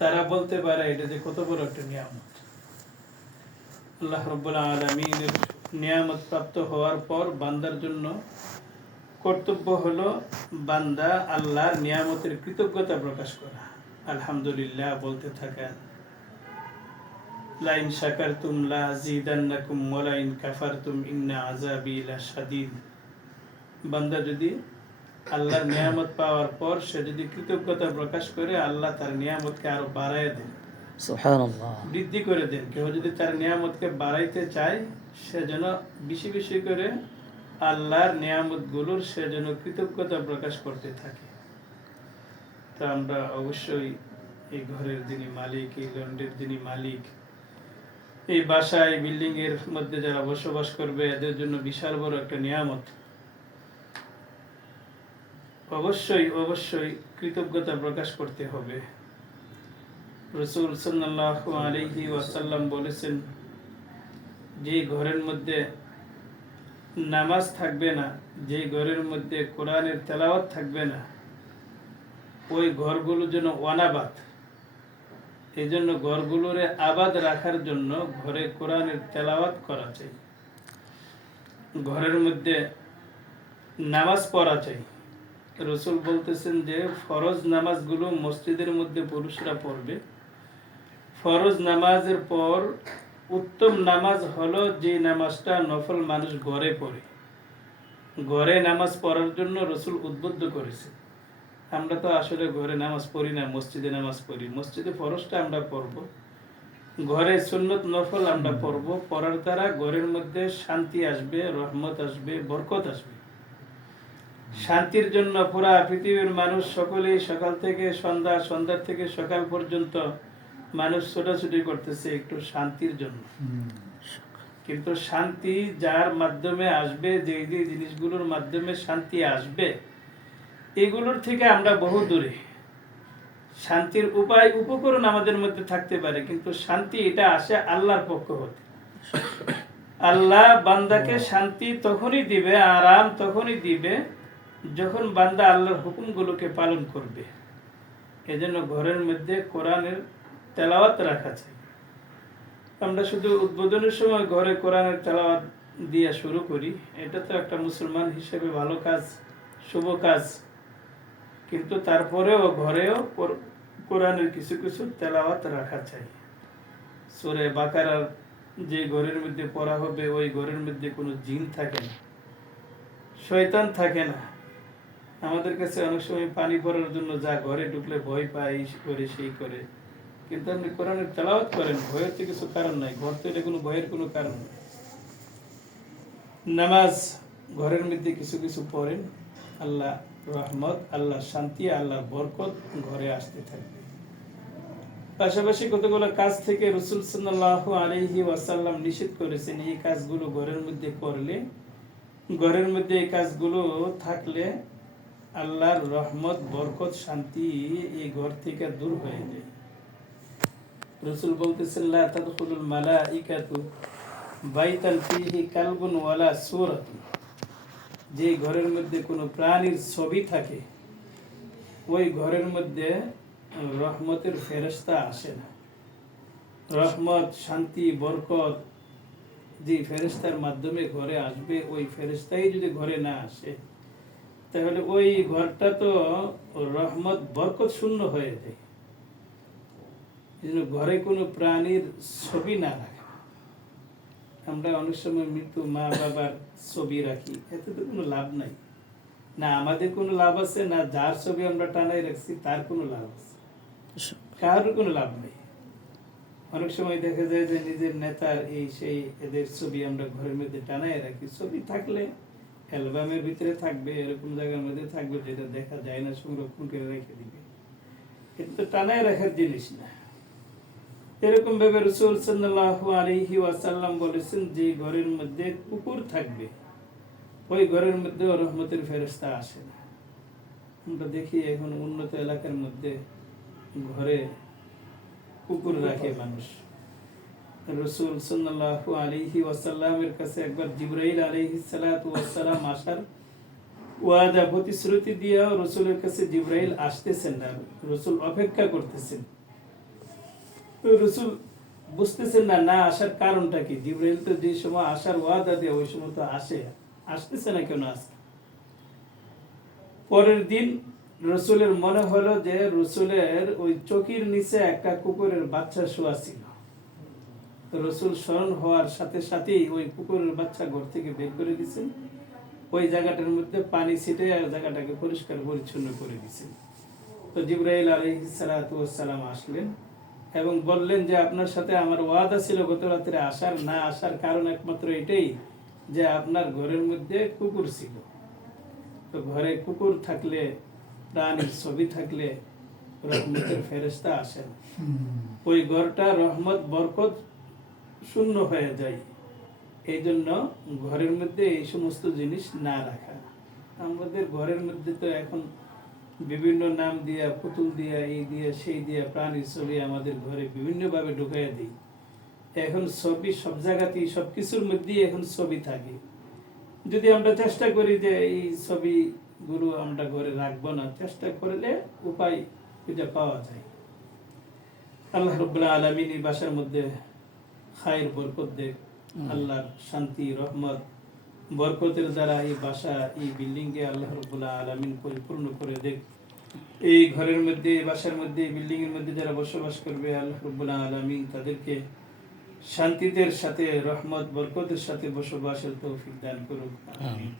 তারা বলতে পারে, এটা যে কত বড় একটা নিয়ামত। আল্লাহ রব্বুল আলমিনের নিয়ামত প্রাপ্ত হওয়ার পর বান্দার জন্য কর্তব্য হলো বান্দা আল্লাহর নিয়ামতের কৃতজ্ঞতা প্রকাশ করা। আলহামদুলিল্লাহ বলতে থাকা লাইন শাকারতুম লা জিদান্নাকুম ওয়ালাইন কাফারতুম ইন্না আযাবি লাশাদীদ বান্দা যদি আল্লাহর নিয়ামত পাওয়ার পর সে যদি কৃতজ্ঞতা প্রকাশ করে আল্লাহ তার নিয়ামতকে আরও বাড়ায় দেন। বৃদ্ধি করে দেন। কেউ যদি তার নিয়ামতকে বাড়াইতে চায় সে যেন বেশি বেশি করে আল্লাহর নিয়ামতগুলোর সে যেন কৃতজ্ঞতা প্রকাশ করতে থাকে। তা আমরা অবশ্যই এই ঘরের যিনি মালিক এই লন্ডের যিনি মালিক এই বাসায় বিল্ডিং এর মধ্যে যারা বসবাস করবে এদের জন্য বিশাল বড় একটা নিয়ামত। অবশ্যই অবশ্যই কৃতজ্ঞতা প্রকাশ করতে হবে। রসুল সাল্লাহ আলহি ওয়াসাল্লাম বলেছেন, যে ঘরের মধ্যে নামাজ থাকবে না, যে ঘরের মধ্যে কোরআনের তেলাওয়াত থাকবে না, ওই ঘরগুলো যেন অনাবাদ। এই জন্য ঘরগুলোরে আবাদ রাখার জন্য ঘরে কোরআনের তেলাওয়াত করা চাই। ঘরের মধ্যে নামাজ পড়া চাই। রসুল বলতেছেন যে, ফরজ নামাজগুলো মসজিদের মধ্যে পুরুষরা পড়বে। ফরজ নামাজের পর উত্তম নামাজ হলো যে নামাজটা নফল মানুষ ঘরে পড়ে। ঘরে নামাজ পড়ার জন্য রসুল উদ্বুদ্ধ করেছে। আমরা তো আসলে ঘরে নামাজ পড়ি না, মসজিদে নামাজ পড়ি। মসজিদে ফরজটা আমরা পড়ব। ঘরে সুন্নত নফল আমরা পড়ব। পড়ার দ্বারা ঘরের মধ্যে শান্তি আসবে, রহমত আসবে, বরকত আসবে। শান্তির জন্য পুরা পৃথিবীর মানুষ সকলেই সকাল থেকে সন্ধ্যা সন্ধ্যা থেকে সকাল পর্যন্ত মানুষ ছোটাছুটি করতেছে একটু শান্তির জন্য। কিন্তু শান্তি যার মাধ্যমে আসবে যে যে জিনিসগুলোর মাধ্যমে শান্তি আসবে এগুলোর থেকে আমরা বহু দূরে। শান্তির উপায় উপকরণ আমাদের মধ্যে থাকতে পারে কিন্তু শান্তি এটা আসে আল্লাহর পক্ষ হতে। আল্লাহ বান্দাকে শান্তি তখনই দিবে আরাম তখনই দিবে যখন বান্দা আল্লাহর হুকুমগুলোকে পালন করবে, এজন্য ঘরের মধ্যে কোরআনের তেলাওয়াত রাখা চাই আমরা শুধু উদ্বোধনের সময় ঘরে কোরআনের তেলাওয়াত দিয়ে শুরু করি, এটা তো একটা মুসলমান হিসেবে ভালো কাজ, শুভ কাজ। কিন্তু তারপরেও ঘরেও কোর- কোরআনের কিছু কিছু তেলাওয়াত রাখা চাই। সুরে বাকারার যে ঘরের মধ্যে পড়া হবে, ওই ঘরের মধ্যে কোনো জিন থাকে না, শয়তান থাকে না। আমাদের কাছে অনেক সময় পানি ভরার জন্য যা ঘরে ঢুকলে ভয় পায় করে, সেই করে। কিন্তু আপনি কোরআনের তেলাওয়াত করেন, ভয়ের তো কিছু কারণ নাই। ঘর তো এটা কোনো ভয়ের কোনো কারণ নেই। নামাজ ঘরের মধ্যে কিছু কিছু পড়েন, আল্লাহ রহমত, আল্লাহ শান্তি, আল্লাহ বরকত ঘরে আসতে থাকবে। পাশাপাশি কতগুলো কাজ থেকে রসুল সাল্লাহ আলহি ওয়াসাল্লাম নিষেধ করেছেন, এই কাজগুলো ঘরের মধ্যে করলে, ঘরের মধ্যে এই কাজগুলো থাকলে আল্লাহর রহমত, বরকত, শান্তি এই ঘর থেকে দূর হয়ে যায়। রসুল বলতেছেন, লা তাদখুলুল মালাইকাতু বাইতান ফিহি কালবুন ওয়ালা সূরাতুন। যে ঘরের মধ্যে কোনো প্রাণীর ছবি থাকে, ওই ঘরের মধ্যে রহমতের ফেরেশতা আসে না। রহমত, শান্তি, বরকত যে ফেরেশতার মাধ্যমে ঘরে আসবে, ওই ফেরেশতাই যদি ঘরে না আসে তাহলে ওই ঘরটা তো রহমত, বরকত শূন্য হয়ে যায়। ঘরে কোনো প্রাণীর ছবি না রাখা। আমরা অনেক সময় মৃত্যু মা বাবার ছবি রাখি, এতে তো কোনো লাভ নাই। না আমাদের কোনো লাভ আছে, না যার ছবি আমরা টানাই রাখছি, তার কোনো লাভ আছে। কারোর কোনো লাভ নেই। অনেক সময় দেখা যায় যে নিজের নেতার এই সেই এদের ছবি আমরা ঘরের মধ্যে টানাই রাখি, ছবি থাকলে অ্যালবামের ভিতরে থাকবে, এরকম জায়গার মধ্যে থাকবে যেটা দেখা যায় না সংরক্ষণ করে রেখে দিবে। এটা তো টানাই রাখার জিনিস না। এরকম ভাবে রসুল সাল্লাহ আলহি ওয়াসাল্লাম বলেছেন, যে ঘরের মধ্যে কুকুর থাকবে, ওই ঘরের মধ্যে রহমতের ফেরস্তা আসে না। আমরা দেখি এখন উন্নত এলাকার মধ্যে ঘরে কুকুর রাখে মানুষ। রসুল সাল্লাহ আলিহি ওয়াসাল্লামের কাছে একবার জিব্রাইল আলিহি সালাম আসার ওয়াদা প্রতিশ্রুতি দিয়েও রসুলের কাছে জিব্রাইল আসতেছেন না, রসুল অপেক্ষা করতেছেন। রসুল বুঝতেছেন না না আসার কারণটা কি? জিব্রাইল তো যে সময় আসার ওয়াদা দেয় ওই সময় তো আসে, আসতেছে না কেন আজকে? পরের দিন রসুলের মনে হলো যে রসুলের ওই চকির নিচে একটা কুকুরের বাচ্চা শোয়া ছিল। তো রসুল স্মরণ হওয়ার সাথে সাথেই ওই কুকুরের বাচ্চা ঘর থেকে বের করে দিয়েছেন ওই জায়গাটার মধ্যে পানি ছিটে আর জায়গাটাকে পরিষ্কার পরিচ্ছন্ন করে দিয়েছেন তো জিব্রাইল আলহিসালাম আসলেন এবং বললেন যে আপনার সাথে আমার ওয়াদা ছিল গত রাত্রে আসার না আসার কারণ একমাত্র এটাই যে আপনার ঘরের মধ্যে কুকুর ছিল। তো ঘরে কুকুর থাকলে প্রাণীর ছবি থাকলে রহমতের ফেরেস্তা আসেন। ওই ঘরটা রহমত বরকত শূন্য হয়ে যায়। এই জন্য ঘরের মধ্যে এই সমস্ত জিনিস না রাখা। আমাদের ঘরের মধ্যে তো এখন বিভিন্ন নাম দিয়া, পুতুল দিয়া, এই দিয়া, সেই দিয়া প্রাণী ছবি আমাদের ঘরে বিভিন্নভাবে ঢুকাইয়া দিই। এখন ছবি, সব জায়গাতেই, সব কিছুর মধ্যেই এখন ছবি থাকে। যদি আমরা চেষ্টা করি যে এই ছবিগুলো আমরা ঘরে রাখব না, চেষ্টা করলে উপায় খুঁজে পাওয়া যায়। আল্লাহ রব্বুল্লাহ আলমিন বাসার মধ্যে খায়ের বরকত দেখ আল্লাহর শান্তি রহমত বরকতের দ্বারা এই বাসা এই বিল্ডিং কে আল্লাহ রবুল্লাহ আলমিন পরিপূর্ণ করে দেখ। এই ঘরের মধ্যে এই বাসার মধ্যে এই বিল্ডিং এর মধ্যে যারা বসবাস করবে আল্লাহ রবুল্লাহ আলমিন তাদেরকে শান্তিদের সাথে রহমত বরকতের সাথে বসবাসের তৌফিক দান করুক। আমিন।